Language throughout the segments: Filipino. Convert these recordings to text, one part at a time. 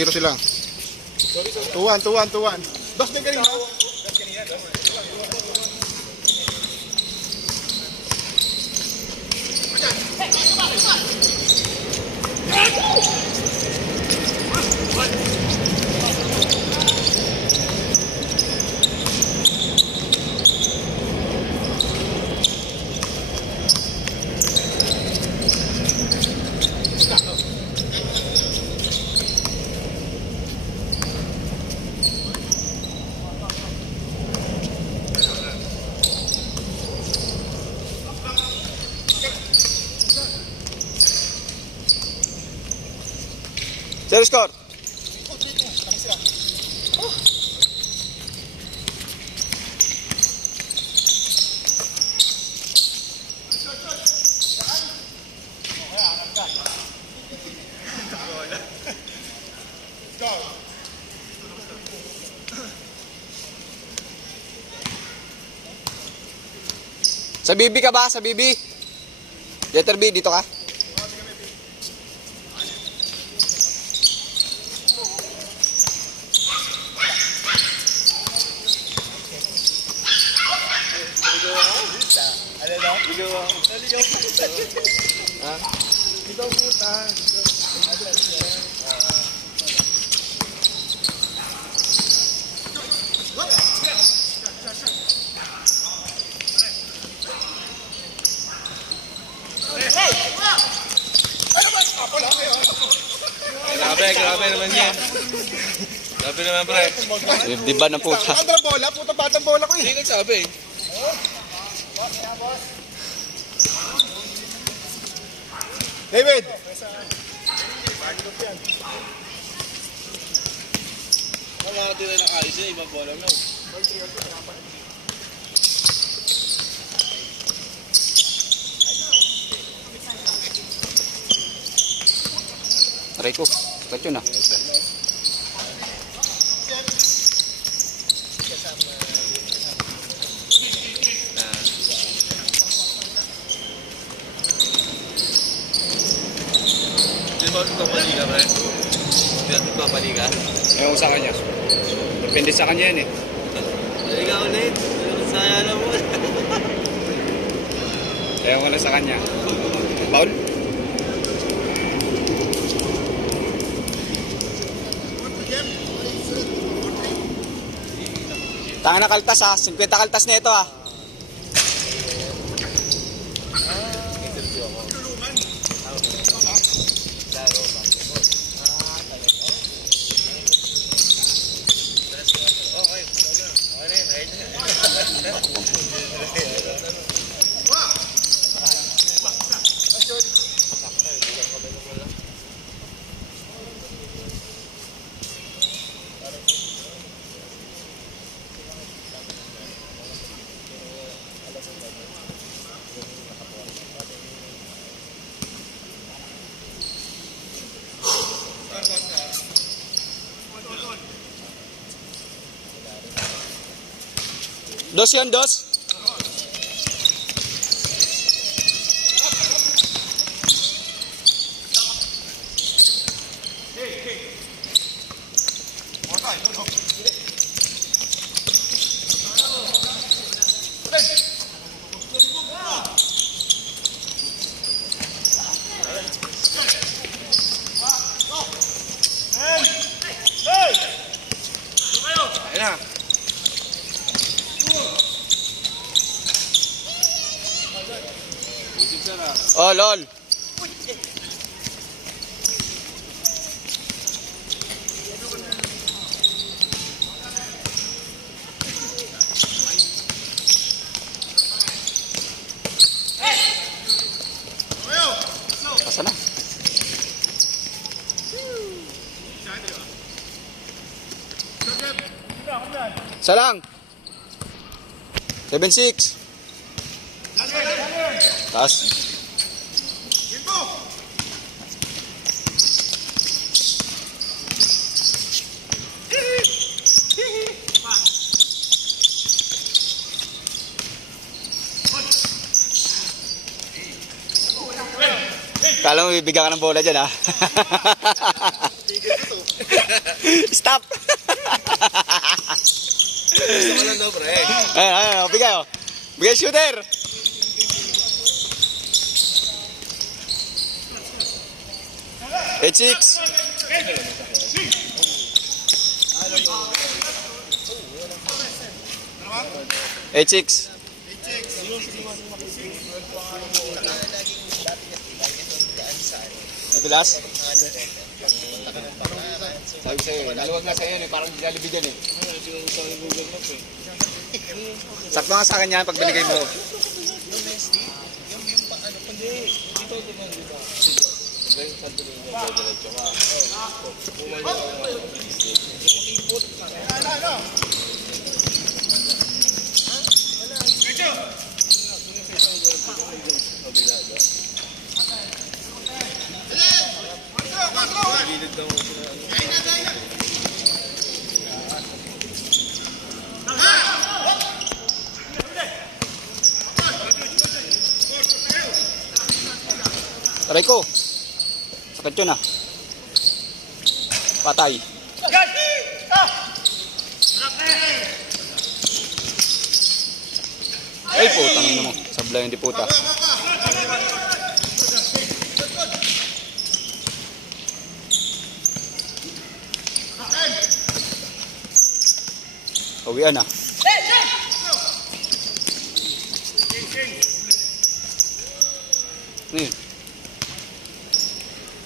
Zero sila. 2-1, 2-1, 2-1. Dos din kanina. Zero score. Sa BB ka ba? Sa BB? Letter B, dito ka? Grabe naman yan. Grabe naman, pre. Di ba ng puta? Ang bola, puta batang bola ko eh. Hindi nagsabi. David! Wala tira ng ayos yan, ibang bola mo. Aray ko, sakat yun ah. Hindi ba ito paliga, pre? Hindi ito paliga? Ewan ko sa kanya. Depende sa kanya yan eh. Paliga ulit. Saya na mo. Ewan ko lang sa kanya. Baul? Tanga na kaltas ha. 50 kaltas na ito ha. Dos yun, dos. Ayun na. Oh, lol. Pasa na. Salang. 7-6. Taas. Kala mo bibigyan ka ng bola dyan ha. Stop! Gusto ko lang daw, pre. Ay, bigay oh. Bigay shooter! H6! H6! Nadulas? Sabi ko sa'yo, naluwag na sa'yo eh, parang Jollibee dyan eh. Sakto nga sa akin yan pag binigay mo. Taray ko. Sakit yun ah. Patay. Ay putang ina mo. Sablay hindi puta. Uwian na.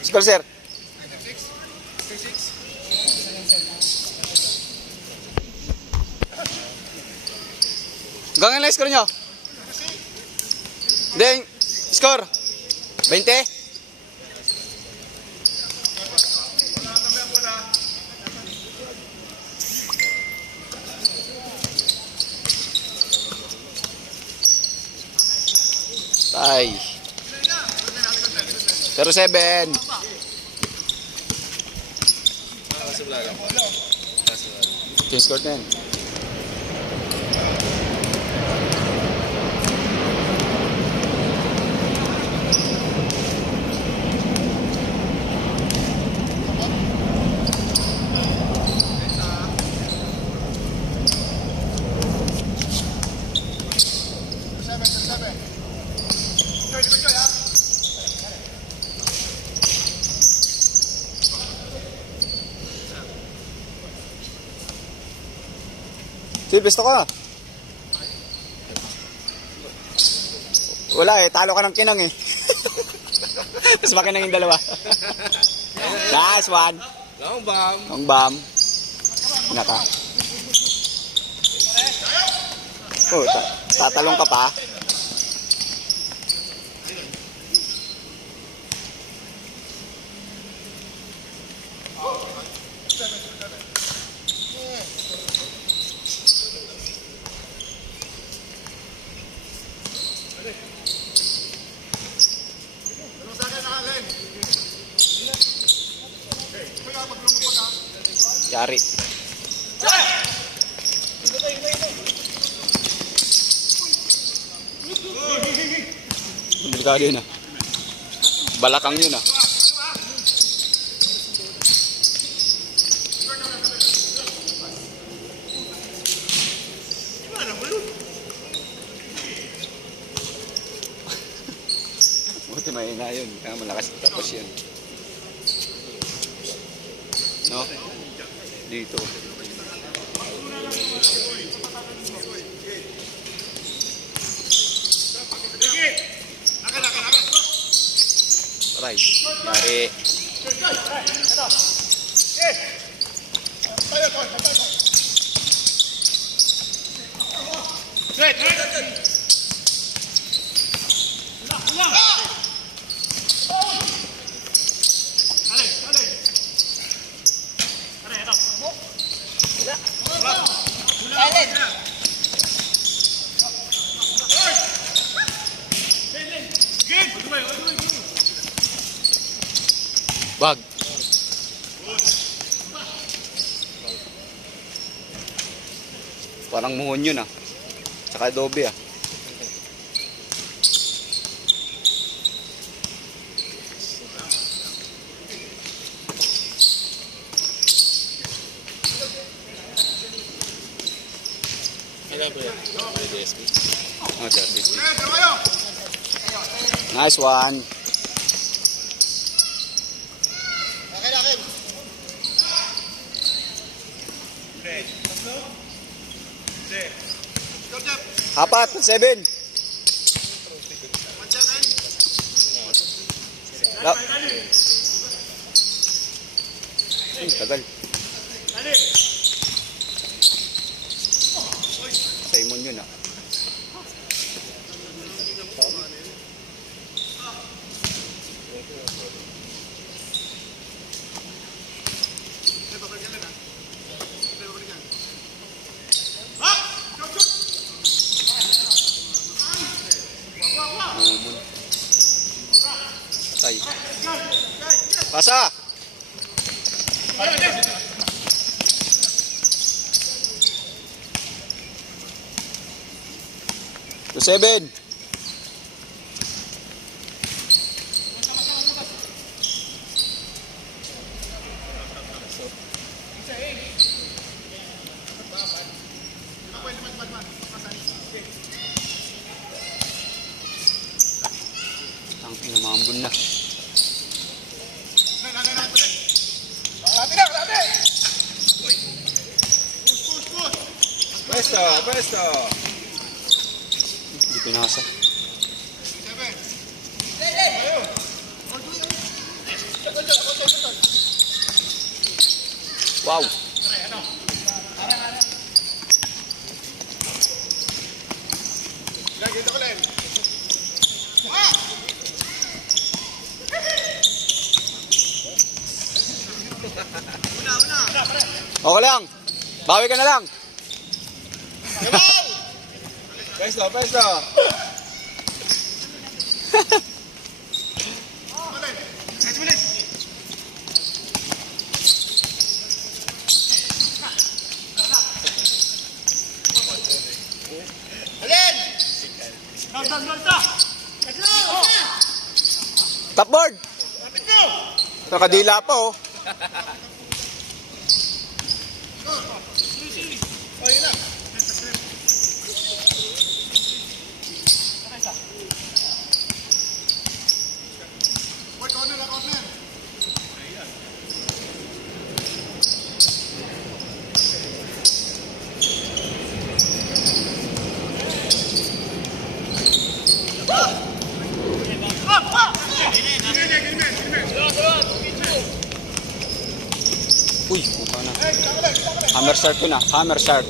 Score sir. Hanggang ilan score nyo? Hindi, score 20? Ay. 07. Change score na yan. Silvesto ka. Wala eh, talo ka ng kinang eh. Tapos makinang yung dalawa. Last one. Long bomb. Long bomb. Naka. Oh, tatalong ka pa. Yari. Delikado yun ah. Balakang yun ah. Buti mahina yun. Kaya malakas tapos yun. No? Dito. Aray. Yari. Bag. Parang muhon yun ah. Tsaka adobe ah. lang pre. DSP. Oh, 350. Nice one. Apat, 7. Tagal. Simon yun ah. Patay. Pasa! To 7. Ang pinamambon na. Pwesto, pwesto. Hindi pinasa. Wow. Okay lang. Bawi ka na lang. Pwesto, pwesto. Top board. Nakadila pa oh. Uy, mukha na. Hammer start ko na. Hammer start.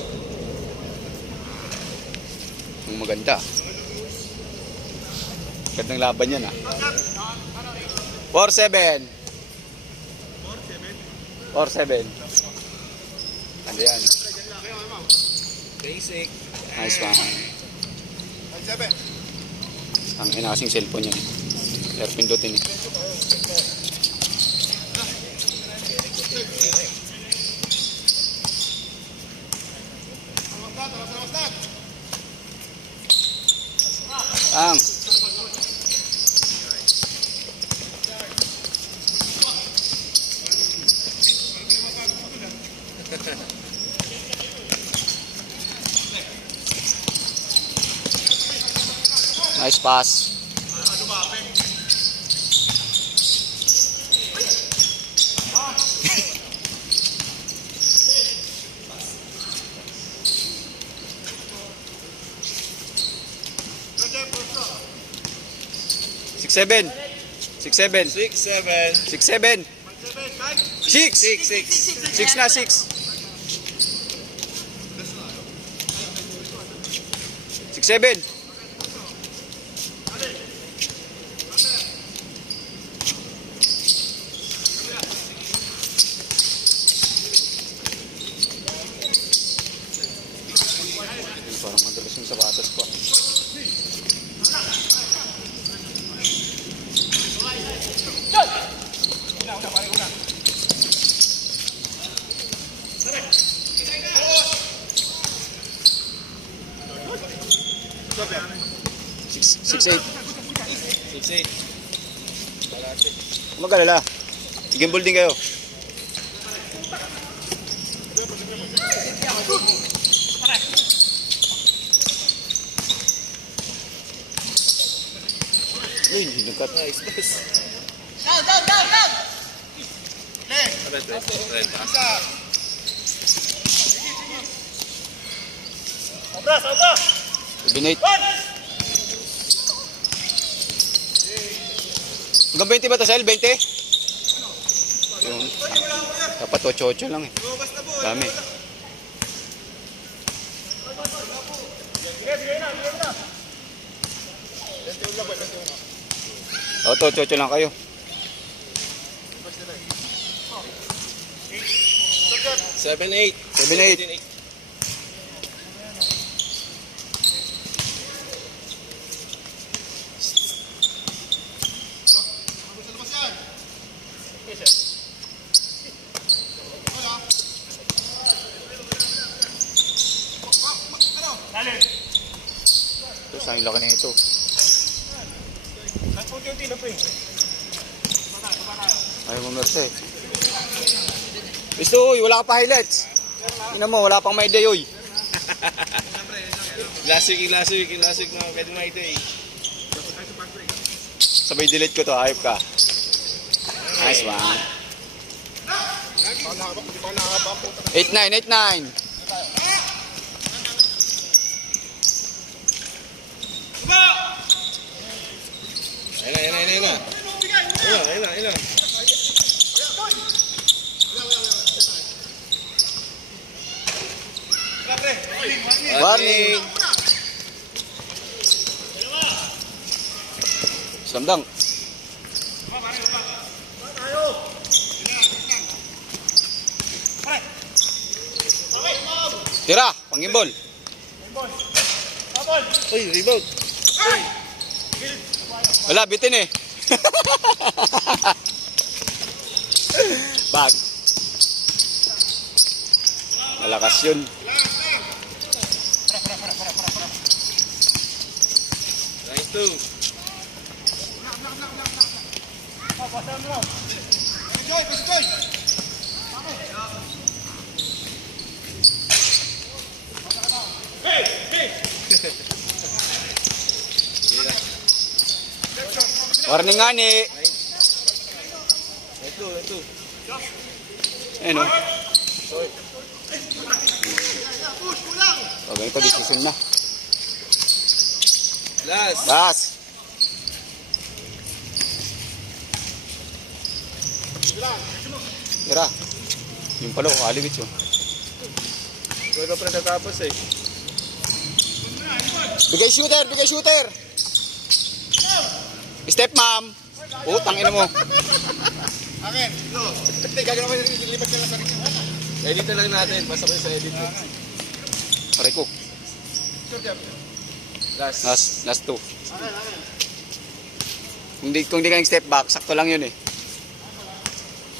Ang maganda. Gandang laban yan ah. 4-7. 4-7. Ano yan? Basic. Nice one. Ang inasing cellphone yan. Pindutin eh. Ang nice pass. Six, 7. 6-7. 6-7. 6-7. 6. 6-6. 6 na 6. 6-7. Parang madalas yung sapatos ko. Six, 8. 6-8. Mag-alala. Gimbal din kayo. Uy, nagkat. Nice, nice. Red, red, red. Binate. Hanggang 20 ba ito, Sel? 20? Yung, dapat 8-8 lang eh. Dami. O, 8-8 lang kayo. 7-8. 7-8. Ito, saan yung laki na ito? Ayaw mo, Merce. Gusto, uy, wala ka pa highlights. Tingnan mo, wala pang may day, uy. Last week na pwede makita eh. Sabay delete ko to, hype ka. Nice one. 8-9, 8-9. Ayun na. Ayun na. Warning. Slamdang. Tira, pangimbol. Uy, rebound. Wala, bitin eh. Bag. Malakas yun. Nice two. Warning nga ni. Nice two. Ayun o. O, ganito decision na. Last. Bas. Tira. Yung pala, kaliwit yun. Huwag ka pa natapos eh. Bigay shooter. Step, ma'am. Utang ina mo. Akin, no. Hindi, gagawin mo yung lipat ka lang sa rin. Edit na lang natin. Basta ko sa edit. Pare ko. Last. Last two. Kung di ka nag-step back, sakto lang yun eh.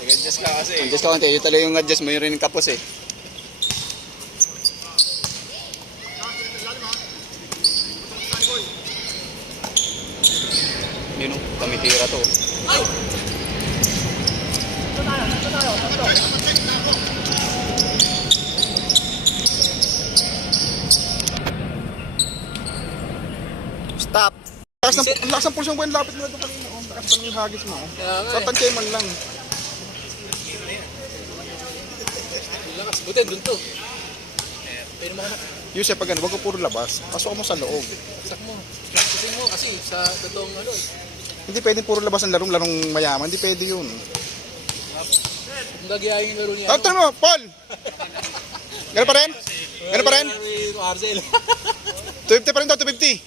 Nag-adjust ka kasi. Adjust ka konti. Yun talaga yung adjust mo. Yun rin yung kapos eh. Yun o. Kamitira to. Stop. Ang lakas ng pusyong ko yung lapit mo ito kanina. Ang lakas pa ng hagis mo. Tatansya man lang. Buti, dun to. Yusef, pag wag ko puro labas. Pasok mo sa loob. Sak mo. Practicing mo kasi sa totoong ano. Hindi pwedeng puro labas ang larong mayaman. Hindi pwede yun. Kung gagayahin yung laro niya. Tawag mo, Paul! Gano'n pa rin? Gano'n pa rin? Marcel. 250 pa rin daw, 250.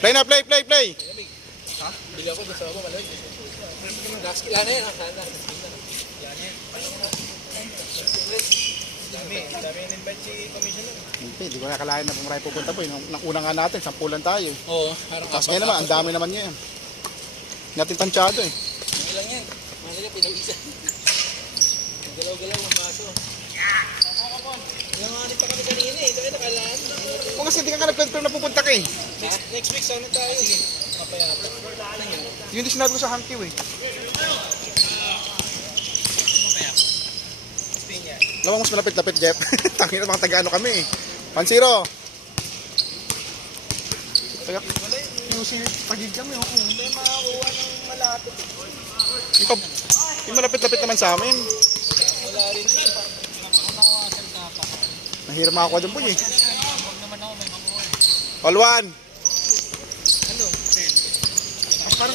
Play na, play. Ha? Bili ako doon sa baba, malay. Gas kila na yan, sana. Dami in-invite si Commissioner. Hindi ko nakalain na kung marami pupunta po. Nang una nga natin, 10 lang tayo. Oo, parang Tapos ngayon naman, ang dami naman ngayon. Natin tansyado eh. Hindi lang yan. Mahal niya, pinawisan. Galaw-galaw ang maso. Nanganganit pa kami kanina eh. Dahil nakalaan. Kung kasi hindi ka nag-confirm na pupunta ka eh. Next week, sana tayo. Sige. Mapayapa. Yun din sinabi ko sa Hankiw eh. Alam mo mas malapit-lapit, Jeff. Tangin na mga taga-ano kami eh. 1-0. Taga, yung tagig kami, oo. Hindi makakuha ng malapit. Yung malapit-lapit naman sa amin. Wala rin din. Nahirap makakuha dun po eh. Huwag naman ako may makuha. All 1. Ano? Parang ang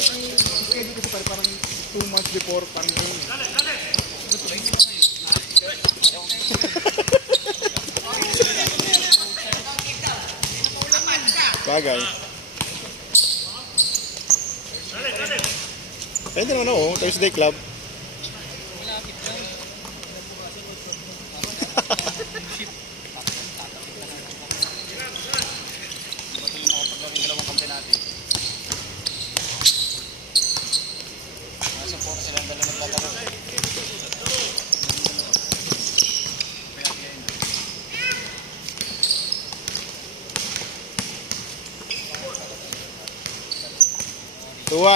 schedule kasi parang 2 months before, parang yun. Bagay. Pwede naman ako, Thursday Club.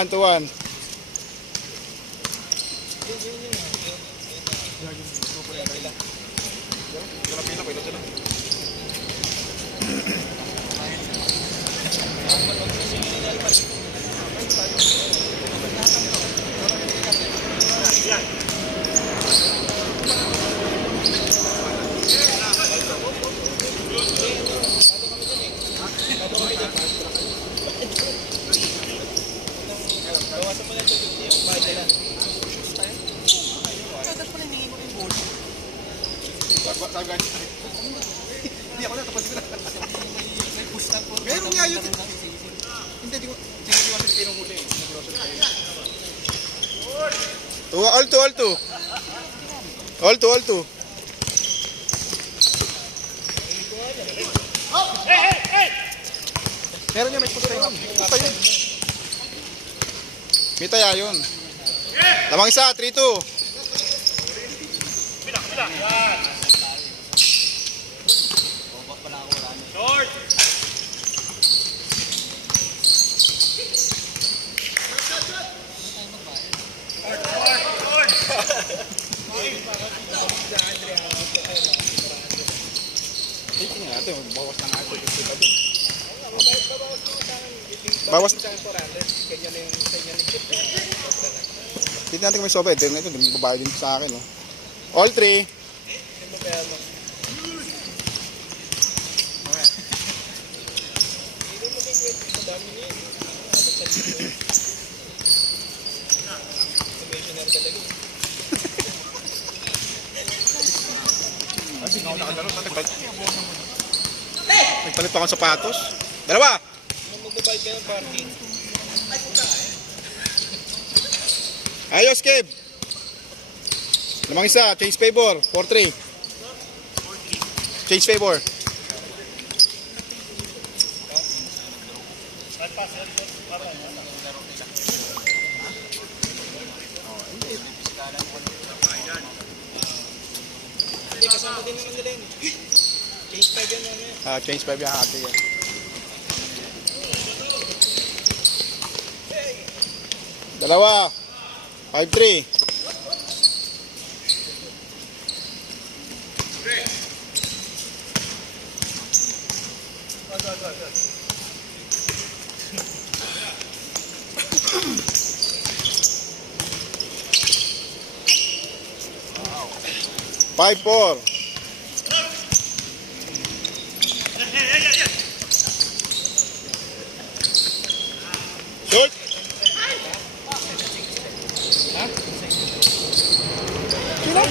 Tuwan. Hindi ako na, tapos ko na. Meron nga yun. Hindi ko kasi pinunghuli eh. All two. Meron niya may pusta yun. Pusta yun. May taya yun. Lamang isa, 3-2. Short! Tingnan natin, bawas na nga ito. Bawas. Tingnan natin kung may soba. Ito, babayad din sa akin. All 3. Nagpalit pa akong sapatos. 2. Magbabayad ka ng parking. Ayos, Kev. Lamang isa, change favor. 4-3. Change favor. Hindi, kasama din naman nila yun. Change 5 yan naman. Change 5 yung hati yan. Dalawa. 5-3. Five, 4. Shoot. Ha? Sino?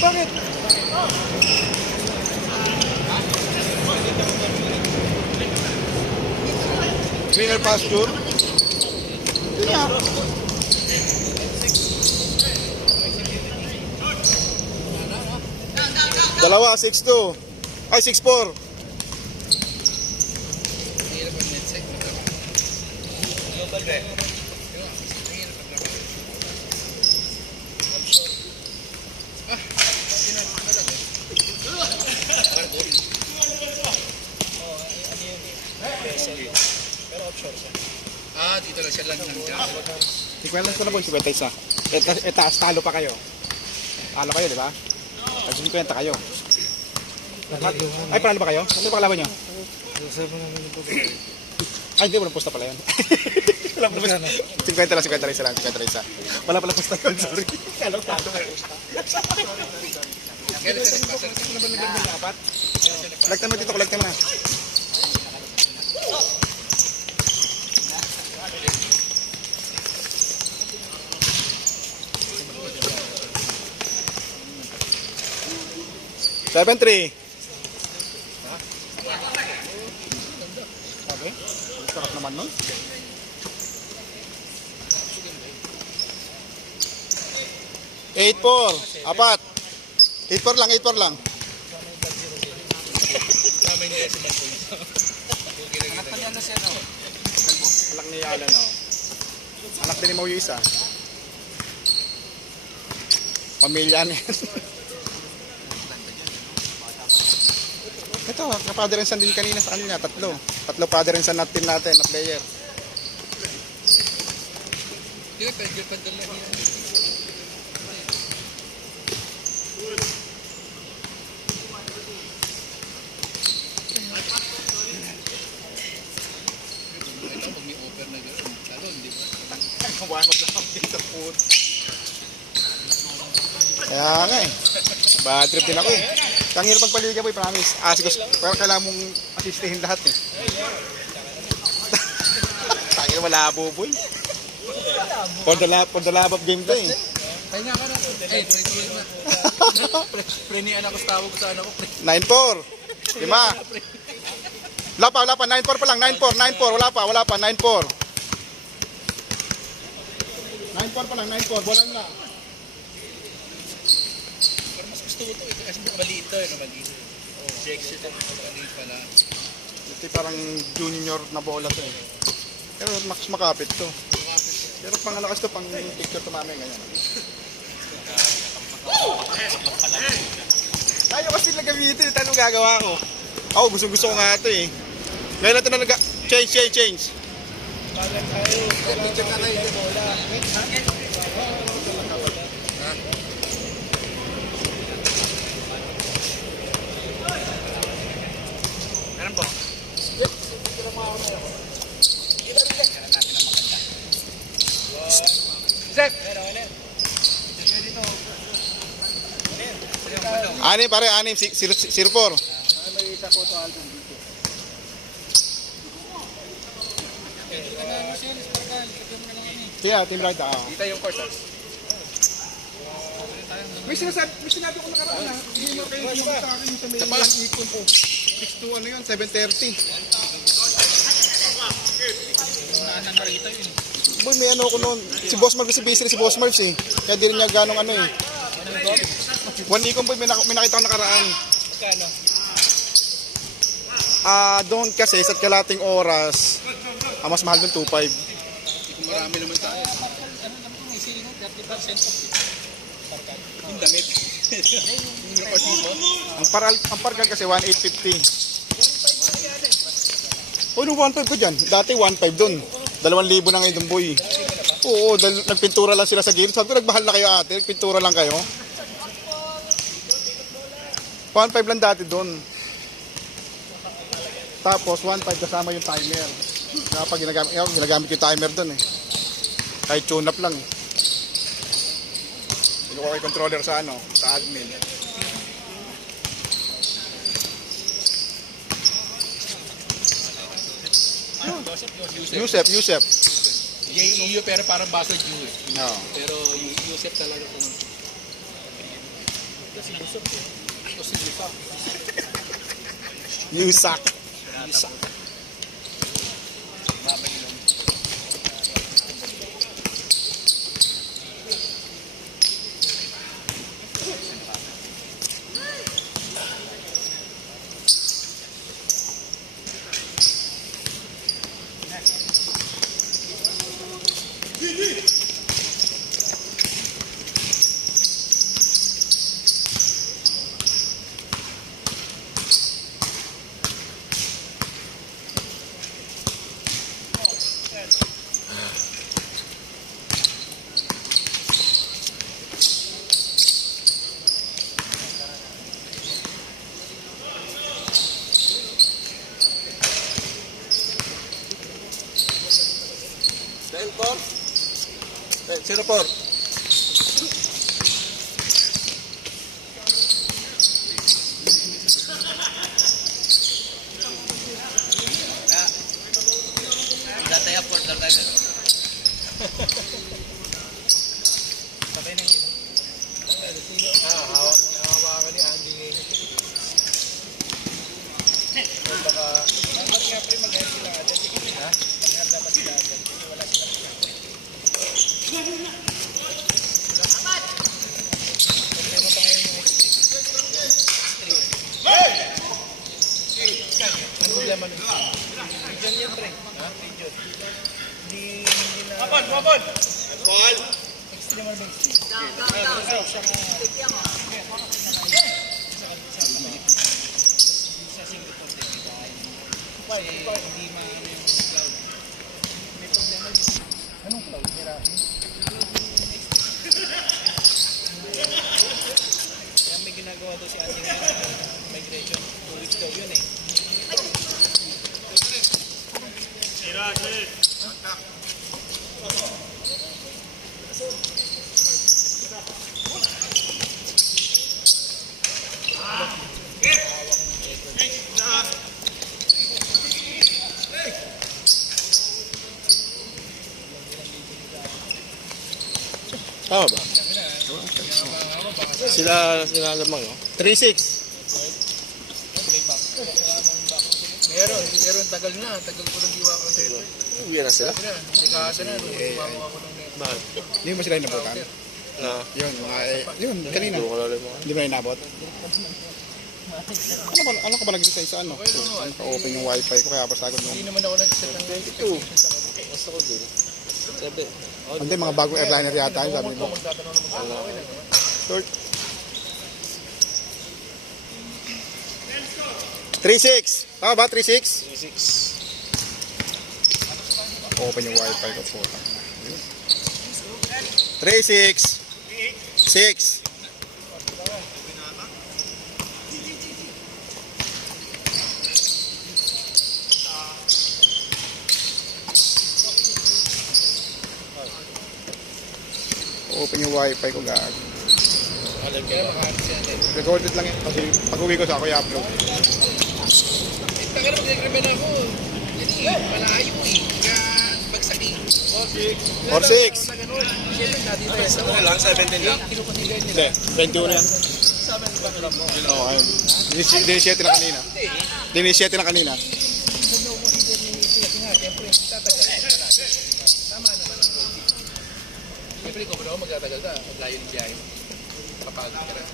Bakit? Greener pasture? Hindi nga. Dalawa, 6-2. Ay, 6-4. Dito lang siya lang nandiyan. Tignan ko na po yung 51. Itaas, talo pa kayo. Talo kayo, di ba? 50 kayo. Ay, panalo ba kayo? Ano ba kalaban nyo? Ay, hindi, walang pusta pala yun. Walang pusta. 50 lang, 50 lang. Wala pala pusta yun, sorry. Kalong tato may pusta. Kolekta mo dito, kolekta mo na. Seven, 3. Sabi? Sarap naman nun. 8-4. Apat. 8-4 lang, 8-4 lang. Anak ni Alan, oh. Anak din ni Mau yung isa. Pamilya niya. Ito, kapaderensan din kanina sa kanina, tatlo. Tatlo paderensan natin na player. Kaya nga eh. Bad trip din ako eh. Ang hirap magpaliga boy, promise. Pero kailangan mong asistihin lahat eh. Tangin na malabo boy. For the love of game to eh. Pahinga ka na. Eh, prenian ako sa tawag ko sa anak ko. 9-4. 5. Wala pa. 9-4 pa lang. 9-4. Wala pa. 9-4. 9-4 pa lang. 9-4. Bola na. Mas gusto ko ito. Kasi maliit ito. Maliit. Objection ito. Maliit pala. Ito parang junior na bola to eh. Pero mas makapit to. Pero pangalakas to, pang picture to mamaya ganyan. Tayo kasi nagamitin, ito anong gagawa ko? Ako, gusto ko nga ito eh. Ngayon natin na change. Bagan tayo. Picture ka tayo. Bola. Meron po? Zep! Anim pare, 0-4. May isa photo album dito. Kaya, team right ah. Dito yung course. May sinabi ko nakaraan na, hindi mo kayo sa akin yung sa may ikon ko. 6-2 ano yun, 7:30. Boy, may ano ko noon. Si Boss Marv kasi busy si Boss Marv eh. Kaya di rin niya ganong ano eh. One ikon boy, may nakita ko nakaraan. Kano? Doon kasi sa kalating oras, mas mahal doon 2.5. Marami naman tayo. Ano naman kung may sino? 30% off. Yung damit. Yung record mo. Ang parkal kasi 1,850. Oh, no 1.5 ko dyan. Dati 1.5 doon. 2,000 na ngayon doon boy. Oo, nagpintura lang sila sa gilid. Sabi ko, nagbahal na kayo ate. Nagpintura lang kayo. 1.5 lang dati doon. Tapos 1.5 kasama yung timer. Kapag ginagamit yung timer doon eh. Kahit tune up lang eh. Kinuha ko yung controller sa sa admin. Yusef. J.E.U. pero parang baso Jew. No. Pero Yusef talaga kung... Kasi Yusef eh. Kasi Yusak. 0-4. Datay up for datay. Sabay na yun. Hawakan ni Andy ngayon. Baka, dapat nga pre mag-air sila agad. Ha? Mag-air dapat sila agad. Kasi wala sila mag-air. Problema pa ngayon yung X3. Ano problema nun? Region yan pre. Ha? Region. Hindi na... Mabon! Ball! X3 naman ba X3? Sa Singapore din. Kasi hindi maano yung cloud. May problema dito. Anong cloud? Miracle? Kaya may ginagawa daw si Andy ngayon. Migration. 2 weeks daw yun eh. Tama ba? Sila lamang, no? 3-6. Meron, tagal na. Tagal ko nang diwa ko ng dito. Uwi na sila? Sigasa na, nung gumawa ko ng net. Bakit? Hindi mo sila inabutan? Na? Yun, mga yun, kanina. Hindi ko kalala mo. Hindi mo na inabot? Ano ka ba nag-design sa ano? Ano ka open yung wifi ko kaya pasagod mo? Hindi naman ako nag-set ng 22. Basta ko din. 7. Hindi, mga bagong airliner yata yung sabi mo. magtatanong naman sa akin. Short. 3-6. Tama ba? 3-6? 6. Open yung wifi ko po. 3-6. 6. Open yung wifi ko gag. Alam kaya makahanap siya net. Recorded lang yan kasi pag uwi ko sa ako i-upload. Taka na mag-recommend ako. Yan malayo eh. Kaya bagsaking. 4-6. Ano lang? 17 lang? Kinukutigay Hindi, nila. 21 yan. Sabi ng bakla mo. Oo, ayun. 17 na kanina. 17 na kanina. Minsan na umusider ni kasi nga, siyempre, tatagal. Tama naman ang goal. Siyempre, kung ako magtatagal ka, maglayo ng biyahe mo. Kapagod ka na.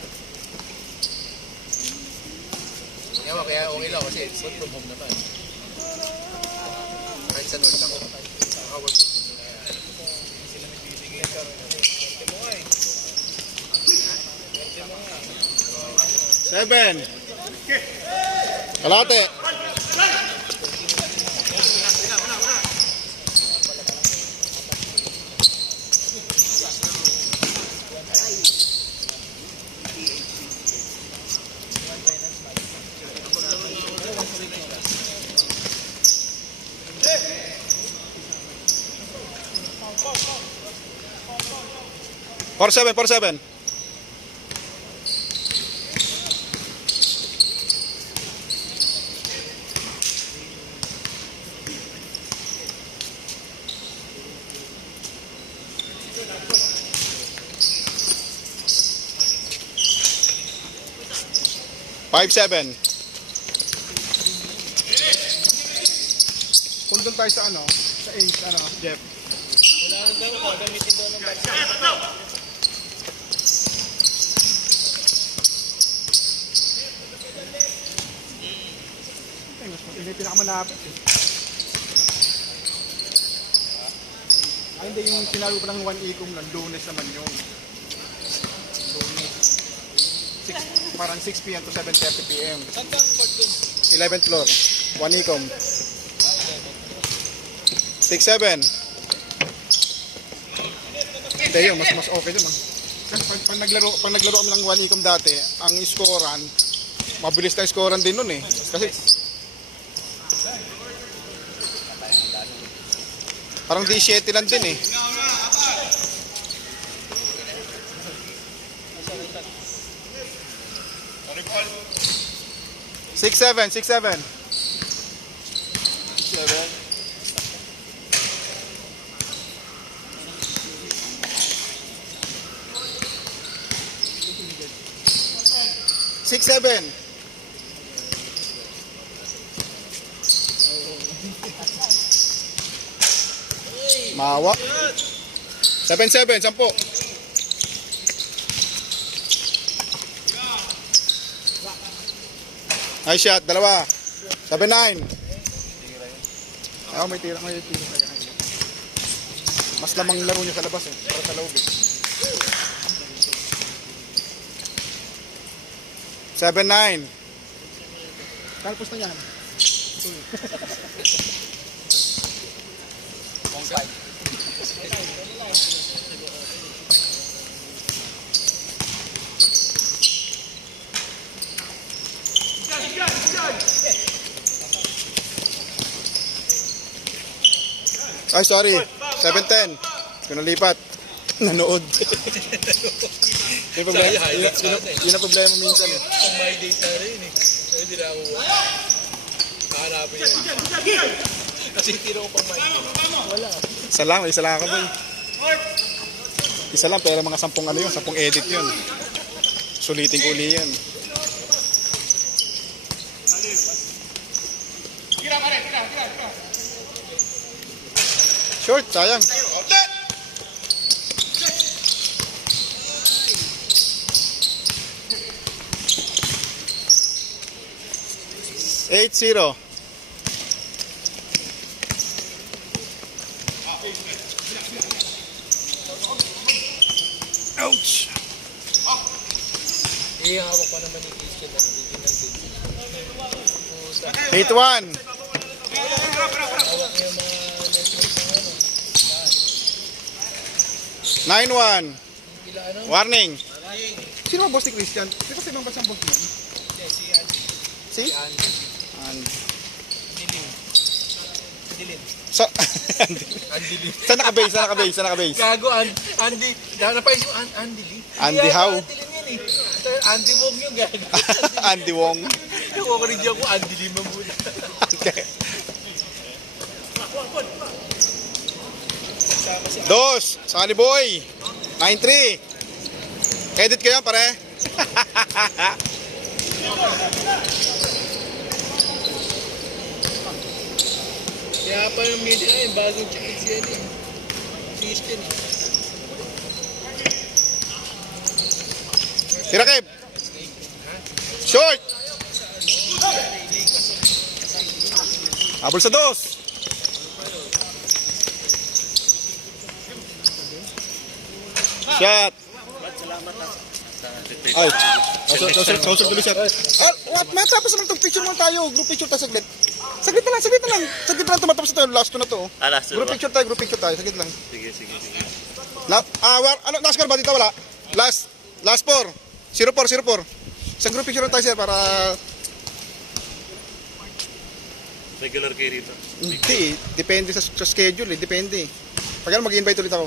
Kaya okay lang kasi work from home naman. Kahit sa North ako, nakaka-work from home na yan. Sila nagbibigay ka rin. Swerte mo nga eh. Swerte mo nga. 7. Kalate. Four seven. 5-7. Kung doon tayo sa ano, sa Ace, ano, Jeff. Wala nang daw, gagamitin daw ng bansa. Ay, mas hindi pinakamalapit eh. Ay, hindi yung sinabi ko lang 1 ikom lang, Lunes naman yun. Lunes. Parang 6 p.m. to 7:30 p.m. Saan ka ang court dun? 11th floor, 1 ikom. 6-7. Hindi yun, mas okay yun. Kasi pag naglaro kami ng 1 ikom dati, ang scorean, mabilis na scorean din nun eh. Kasi parang 17 lang din eh. 6-7, 6-7. 7. 6-7. Mawa. 7-7, 10. Nice shot, dalawa. 7-9. May tira. Mas lamang laro niya sa labas eh, para sa loob eh. 7-9. Kalpos na yan. Ay, sorry. 7-10. Pinalipat. Nanood. Yun ang problema minsan eh. Ang may data rin eh. Kaya hindi na ako hahanapin yun. Kasi tiro ko pang may data. Wala. Isa lang ako boy. Isa lang, pero mga 10 ano yun, 10 edit yun. Sulitin ko uli yan. Short, sayang. 8-0. Ouch. Hawak pa naman ni Christian na original din. 8-1. Hawak niya mga network ng 9-1. Pila ano? Warning. Sino ba boss ni Christian? Di ba sa ibang bansang boss niyan? Si? Andilin. So, Andilin. saan nakabase? Gago, Andy. Napaisip mo, Andy. Andy how? Andilin yan eh. Andy Wong yung gago. Andy Wong. Nakuha ko rin dyan ko, Andy Lima muna. Okay. Dos, Sunny Boy. 9-3. Edit ko yan pare. Kaya pa yung media eh, bagong check siya eh. Christian eh. Tira Kev. Short. Habol sa dos. Shot. Ay. Kausap tuloy shot. What? Matapos naman itong picture mo tayo. Group picture tayo saglit. Saglit na lang tumatapos na tayo. Last to na to. Last Group picture tayo. Saglit lang. Sige. Nascar ba dito wala? Last 4. 0-4. Sa group picture tayo sir para Regular kayo rito. hindi. Depende sa schedule eh. Depende. Pag ano mag-invite ulit ako.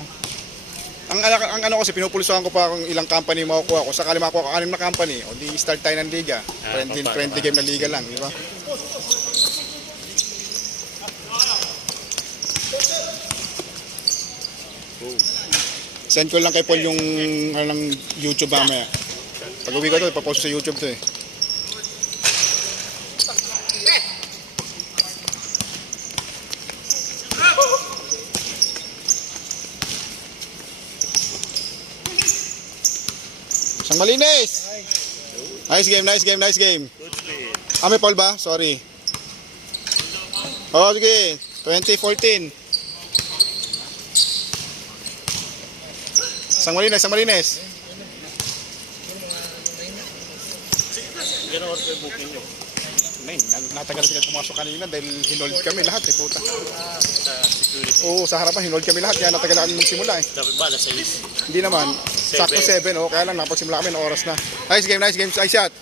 Ang ano kasi pinupulsuhan ko pa kung ilang company makukuha ko. Sakali makukuha ko 6 na company, o di start tayo ng liga. 20 game na liga lang, di ba? Send ko lang kay Paul yung ng YouTube mamaya. Pag uwi ko ito, ipapost sa YouTube to eh. Isang malinis! Nice game. Good play. May Paul ba? Sorry. Sige. 2014. Isang malinis. Gano'n order booking nyo? Natagal sila pumasok kanina dahil hinold kami lahat eh, puta. Sa security. Oo, sa harapan hinold kami lahat, kaya natagal kami magsimula eh. Dapat ba? Nasa list. Hindi naman, sakto 7, kaya lang napagsimula kami ng oras na. Nice game, nice shot.